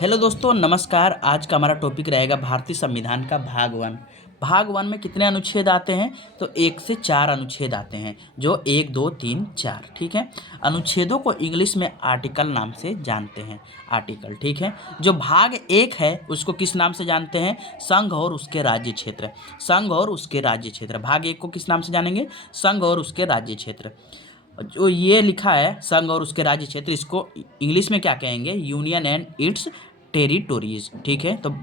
Hello दोस्तों, नमस्कार। आज का हमारा टॉपिक रहेगा भारतीय संविधान का भाग वन। भाग वन में कितने अनुच्छेद आते हैं? तो 1 से 4 अनुच्छेद आते हैं, जो 1, 2, 3, 4। ठीक है। अनुच्छेदों को इंग्लिश में आर्टिकल नाम से जानते हैं। आर्टिकल, ठीक है। जो भाग एक है उसको किस नाम से जानते हैं? संघ और उसके राज्य क्षेत्र। संघ और उसके राज्य क्षेत्र। भाग एक को किस नाम से जानेंगे? संघ और उसके राज्य क्षेत्र। जो ये लिखा है संघ और उसके राज्य क्षेत्र, इसको इंग्लिश में क्या कहेंगे? Union and it's territories. ठीक है। तो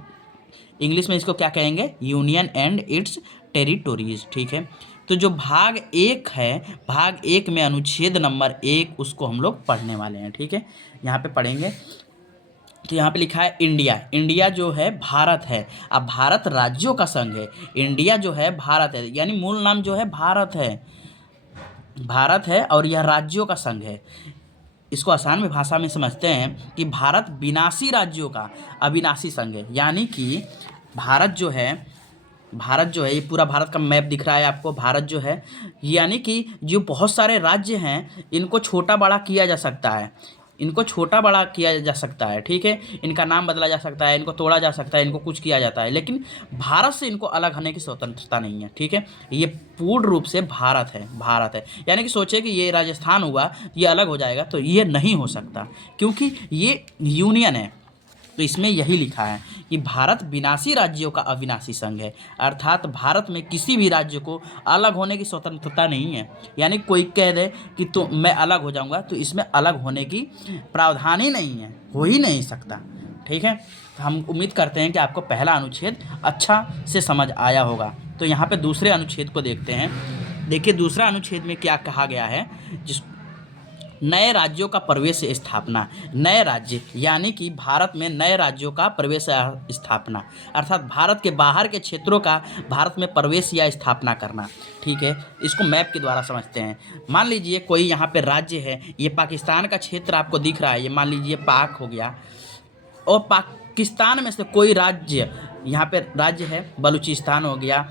इंग्लिश में इसको क्या कहेंगे? Union and it's territories. ठीक है। तो जो भाग एक है, भाग एक में अनुच्छेद नंबर 1, उसको हम लोग पढ़ने वाले हैं। ठीक है। यहाँ पे पढ़ेंगे। तो यहाँ पे लिखा है इंडिया। इंडिया जो है भारत है। अब भारत राज्यों का संघ है। इंडिया जो है भारत है, यानी मूल नाम जो है भारत है। भारत है और यह राज्यों का संघ है। इसको आसान में भाषा में समझते हैं कि भारत विनाशी राज्यों का अविनाशी संघ है। यानी कि भारत जो है ये पूरा भारत का मैप दिख रहा है आपको। भारत जो है, यानी कि जो बहुत सारे राज्य हैं, इनको छोटा बड़ा किया जा सकता है। इनको छोटा बड़ा किया जा सकता है। ठीक है। इनका नाम बदला जा सकता है, इनको तोड़ा जा सकता है, इनको कुछ किया जाता है, लेकिन भारत से इनको अलग होने की स्वतंत्रता नहीं है। ठीक है। ये पूर्ण रूप से भारत है। भारत है, यानी कि सोचे कि ये राजस्थान हुआ, ये अलग हो जाएगा, तो ये नहीं हो सकता, क्योंकि ये यूनियन है। तो इसमें यही लिखा है कि भारत विनाशी राज्यों का अविनाशी संघ है। अर्थात भारत में किसी भी राज्य को अलग होने की स्वतंत्रता नहीं है। यानी कोई कह दे कि तो मैं अलग हो जाऊंगा, तो इसमें अलग होने की प्रावधान ही नहीं है, हो ही नहीं सकता। ठीक है। तो हम उम्मीद करते हैं कि आपको पहला अनुच्छेद अच्छा से समझ आया होगा। तो यहाँ पे दूसरे अनुच्छेद को देखते हैं। देखिए दूसरा अनुच्छेद में क्या कहा गया है। जिस नए राज्यों का प्रवेश स्थापना। नए राज्य यानी कि भारत में नए राज्यों का प्रवेश स्थापना, अर्थात भारत के बाहर के क्षेत्रों का भारत में प्रवेश या स्थापना करना। ठीक है। इसको मैप के द्वारा समझते हैं। मान लीजिए कोई यहाँ पे राज्य है, ये पाकिस्तान का क्षेत्र आपको दिख रहा है, ये मान लीजिए पाक हो गया, और पाकिस्तान में से कोई राज्य, यहाँ पे राज्य है बलूचिस्तान हो गया,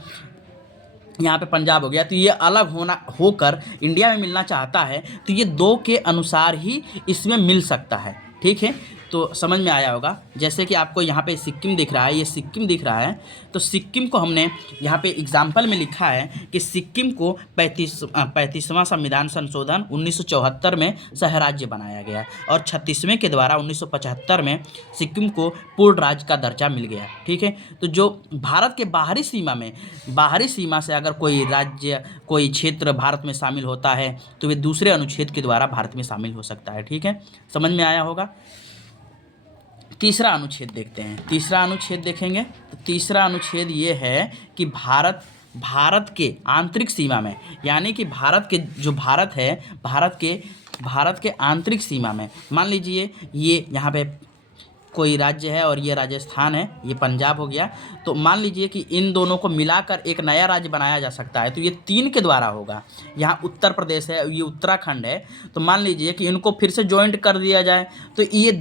यहाँ पे पंजाब हो गया, तो ये अलग होना होकर इंडिया में मिलना चाहता है, तो ये दो के अनुसार ही इसमें मिल सकता है। ठीक है। तो समझ में आया होगा। जैसे कि आपको यहाँ पे सिक्किम दिख रहा है, ये सिक्किम दिख रहा है, तो सिक्किम को हमने यहाँ पे एग्जाम्पल में लिखा है कि सिक्किम को 35वां संविधान संशोधन 1974 में सहराज्य बनाया गया, और 36वें के द्वारा 1975 में सिक्किम को पूर्ण राज्य का दर्जा मिल गया। ठीक है। तो जो भारत के बाहरी सीमा से अगर कोई राज्य, कोई क्षेत्र भारत में शामिल होता है, तो वे दूसरे अनुच्छेद के द्वारा भारत में शामिल हो सकता है। ठीक है। समझ में आया होगा। तीसरा अनुच्छेद देखते हैं। तीसरा अनुच्छेद देखेंगे तो तीसरा अनुच्छेद ये है कि भारत के आंतरिक सीमा में, यानी कि भारत के जो भारत है, भारत के आंतरिक सीमा में, मान लीजिए ये यहाँ पे कोई राज्य है और ये राजस्थान है, ये पंजाब हो गया, तो मान लीजिए कि इन दोनों को मिलाकर एक नया राज्य बनाया जा सकता है, तो ये 3 के द्वारा होगा। यहाँ उत्तर प्रदेश है, ये उत्तराखंड है, तो मान लीजिए कि इनको फिर से जॉइंट कर दिया जाए, तो ये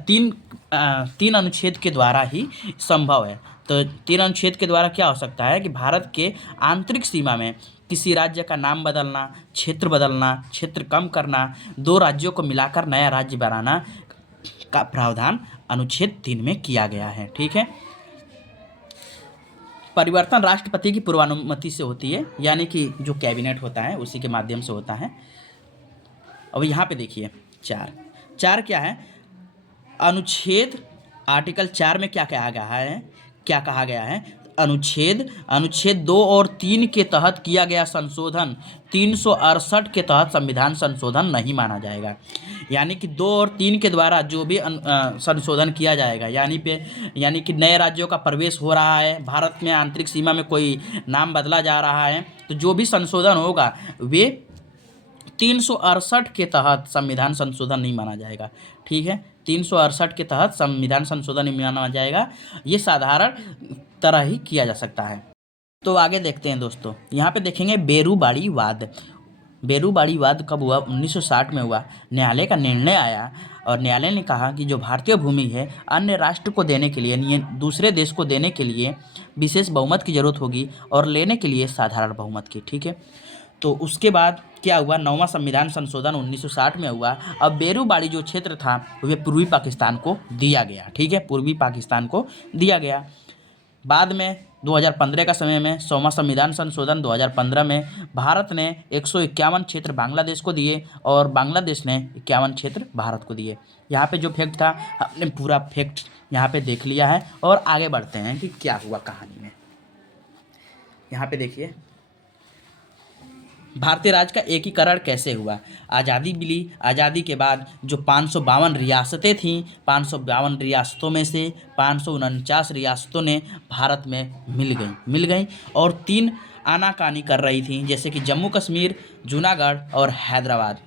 3 अनुच्छेद के द्वारा ही संभव है। तो 3 अनुच्छेद के द्वारा क्या हो सकता है कि भारत के आंतरिक सीमा में किसी राज्य का नाम बदलना, क्षेत्र कम करना, 2 राज्यों को मिलाकर नया राज्य बनाना का प्रावधान अनुच्छेद 3 में किया गया है। ठीक है। परिवर्तन राष्ट्रपति की पूर्वानुमति से होती है, यानी कि जो कैबिनेट होता है उसी के माध्यम से होता है। अब यहाँ पे देखिए 4 क्या है? अनुच्छेद आर्टिकल 4 में क्या कहा गया है? अनुच्छेद 2 और 3 के तहत किया गया संशोधन 368 के तहत संविधान संशोधन नहीं माना जाएगा। यानी कि 2 और 3 के द्वारा जो भी संशोधन किया जाएगा, यानी कि नए राज्यों का प्रवेश हो रहा है, भारत में आंतरिक सीमा में कोई नाम बदला जा रहा है, तो जो भी संशोधन होगा वे 368 के तहत संविधान संशोधन नहीं माना जाएगा। ठीक है। 368 के तहत संविधान संशोधन नहीं माना जाएगा। ये साधारण तरह ही किया जा सकता है। तो आगे देखते हैं दोस्तों। यहाँ पे देखेंगे बेरूबाड़ी वाद। बेरूबाड़ी वाद कब हुआ? 1960 में हुआ। न्यायालय का निर्णय आया और न्यायालय ने कहा कि जो भारतीय भूमि है अन्य राष्ट्र को देने के लिए, दूसरे देश को देने के लिए विशेष बहुमत की जरूरत होगी, और लेने के लिए साधारण बहुमत की। ठीक है। तो उसके बाद क्या हुआ, 9वां संविधान संशोधन 1960 में हुआ। अब बेरूबाड़ी जो क्षेत्र था वह पूर्वी पाकिस्तान को दिया गया, ठीक है, पूर्वी पाकिस्तान को दिया गया। बाद में 2015 का समय में 100वां संविधान संशोधन 2015 में भारत ने 151 क्षेत्र बांग्लादेश को दिए और बांग्लादेश ने 51 क्षेत्र भारत को दिए। यहाँ पे जो फैक्ट था हमने पूरा फैक्ट यहाँ पे देख लिया है और आगे बढ़ते हैं कि क्या हुआ कहानी में। यहाँ पे देखिए भारतीय राज्य का एकीकरण कैसे हुआ। आज़ादी मिली, आज़ादी के बाद जो 552 रियासतें थीं, 552 रियासतों में से 549 रियासतों ने भारत में मिल गई और 3 आनाकानी कर रही थीं, जैसे कि जम्मू कश्मीर, जूनागढ़ और हैदराबाद।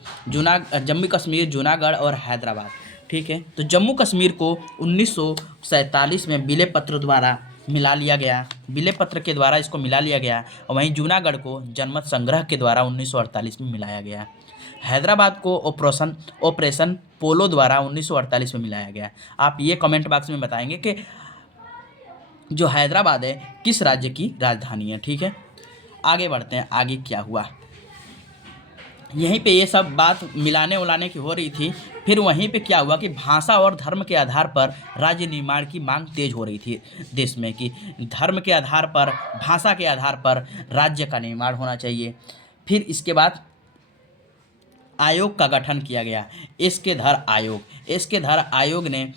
जम्मू कश्मीर, जूनागढ़ और हैदराबाद, ठीक है। तो जम्मू कश्मीर को 1947 में विलय पत्र द्वारा मिला लिया गया, विलय पत्र के द्वारा इसको मिला लिया गया। और वहीं जूनागढ़ को जनमत संग्रह के द्वारा 1948 में मिलाया गया। हैदराबाद को ऑपरेशन पोलो द्वारा 1948 में मिलाया गया। आप ये कमेंट बॉक्स में बताएंगे कि जो हैदराबाद है किस राज्य की राजधानी है, ठीक है। आगे बढ़ते हैं, आगे क्या हुआ। यहीं पे ये सब बात मिलाने उलाने की हो रही थी। फिर वहीं पे क्या हुआ कि भाषा और धर्म के आधार पर राज्य निर्माण की मांग तेज हो रही थी देश में, कि धर्म के आधार पर, भाषा के आधार पर राज्य का निर्माण होना चाहिए। फिर इसके बाद आयोग का गठन किया गया, एसके-धर आयोग। एसके-धर आयोग ने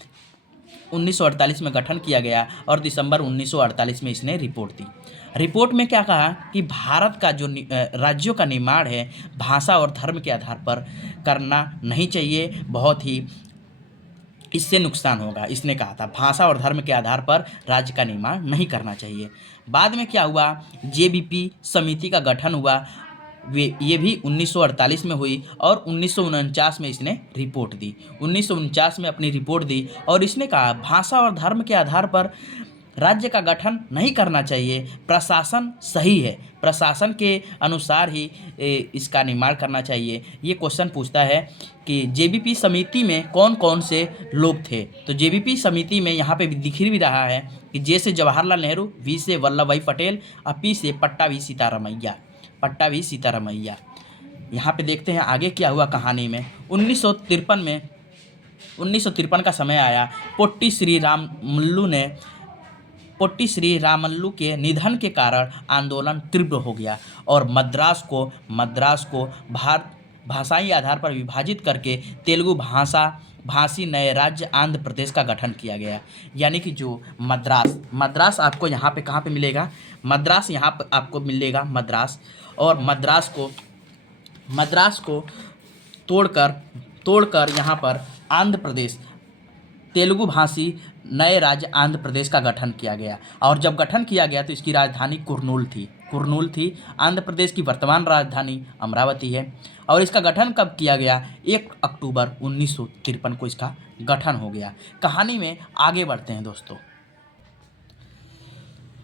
1948 में गठन किया गया और दिसंबर 1948 में इसने रिपोर्ट दी। रिपोर्ट में क्या कहा कि भारत का जो राज्यों का निर्माण है भाषा और धर्म के आधार पर करना नहीं चाहिए, बहुत ही इससे नुकसान होगा, इसने कहा था। भाषा और धर्म के आधार पर राज्य का निर्माण नहीं करना चाहिए। बाद में क्या हुआ, जेबीपी समिति का गठन हुआ, ये भी 1948 में हुई और 1949 में इसने रिपोर्ट दी। 1949 में अपनी रिपोर्ट दी और इसने कहा भाषा और धर्म के आधार पर राज्य का गठन नहीं करना चाहिए, प्रशासन सही है, प्रशासन के अनुसार ही इसका निर्माण करना चाहिए। ये क्वेश्चन पूछता है कि जेबीपी समिति में कौन कौन से लोग थे। तो जेबीपी समिति में यहाँ पे दिख भी रहा है कि जे से जवाहरलाल नेहरू, वी से वल्लभ भाई पटेल और पी से पट्टाभी सीतारामैया। यहाँ पे देखते हैं आगे क्या हुआ कहानी में। 1953 का समय आया। पोट्टी श्री रामल्लू के निधन के कारण आंदोलन तीव्र हो गया और मद्रास को भाषाई आधार पर विभाजित करके तेलुगु भाषी नए राज्य आंध्र प्रदेश का गठन किया गया। यानी कि जो मद्रास आपको यहाँ पे कहाँ पे मिलेगा, मद्रास यहाँ पर आपको मिलेगा, मद्रास। और मद्रास को तोड़कर यहाँ पर आंध्र प्रदेश, तेलुगु भाषी नए राज्य आंध्र प्रदेश का गठन किया गया। और जब गठन किया गया तो इसकी राजधानी कुर्नूल थी। आंध्र प्रदेश की वर्तमान राजधानी अमरावती है। और इसका गठन कब किया गया, 1 अक्टूबर 1953 को इसका गठन हो गया। कहानी में आगे बढ़ते हैं दोस्तों।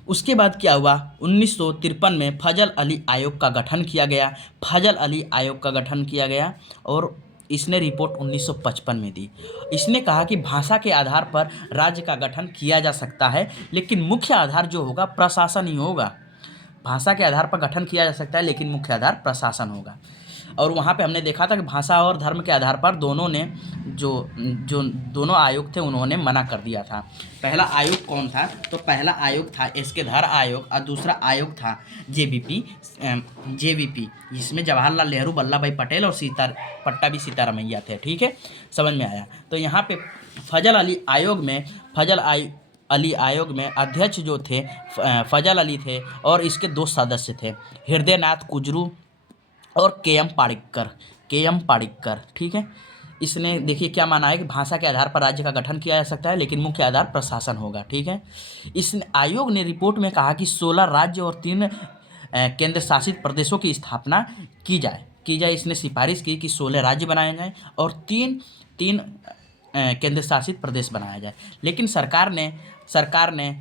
उसके बाद क्या हुआ, 1953 में फजल अली आयोग का गठन किया गया और इसने रिपोर्ट 1955 में दी। इसने कहा कि भाषा के आधार पर राज्य का गठन किया जा सकता है, लेकिन मुख्य आधार जो होगा प्रशासन ही होगा। भाषा के आधार पर गठन किया जा सकता है लेकिन मुख्य आधार प्रशासन होगा। और वहाँ पे हमने देखा था कि भाषा और धर्म के आधार पर दोनों ने जो दोनों आयोग थे उन्होंने मना कर दिया था। पहला आयोग कौन था, तो पहला आयोग था एसके-धर आयोग और दूसरा आयोग था जेबीपी, जिसमें जवाहरलाल नेहरू, वल्लभ भाई पटेल और पट्टाभी सीतारामैया थे, ठीक है, समझ में आया। तो यहाँ पे फजल अली आयोग में अध्यक्ष जो थे फजल अली थे और इसके 2 सदस्य थे, हृदयनाथ कुजरू और के.एम. पाड़िक्कर, ठीक है। इसने देखिए क्या माना है कि भाषा के आधार पर राज्य का गठन किया जा सकता है लेकिन मुख्य आधार प्रशासन होगा, ठीक है। इस आयोग ने रिपोर्ट में कहा कि 16 राज्य और 3 केंद्र शासित प्रदेशों की स्थापना की जाए। इसने सिफारिश की कि 16 राज्य बनाए जाएं और 3 केंद्र शासित प्रदेश बनाया जाए। लेकिन सरकार ने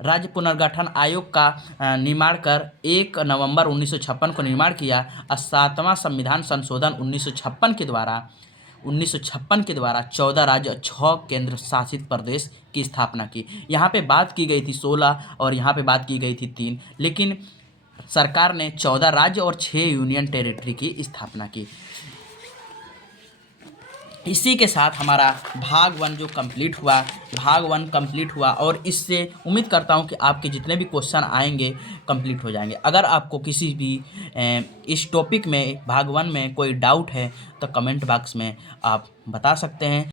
राज्य पुनर्गठन आयोग का निर्माण कर 1 नवंबर 1956 को निर्माण किया और 7वां संविधान संशोधन 1956 के द्वारा 14 राज्य और 6 केंद्र शासित प्रदेश की स्थापना की। यहाँ पे बात की गई थी 16 और यहाँ पे बात की गई थी 3, लेकिन सरकार ने 14 राज्य और 6 यूनियन टेरिटरी की स्थापना की। इसी के साथ हमारा भाग 1 जो भाग 1 कंप्लीट हुआ और इससे उम्मीद करता हूं कि आपके जितने भी क्वेश्चन आएंगे कंप्लीट हो जाएंगे। अगर आपको किसी भी इस टॉपिक में भाग 1 में कोई डाउट है तो कमेंट बॉक्स में आप बता सकते हैं।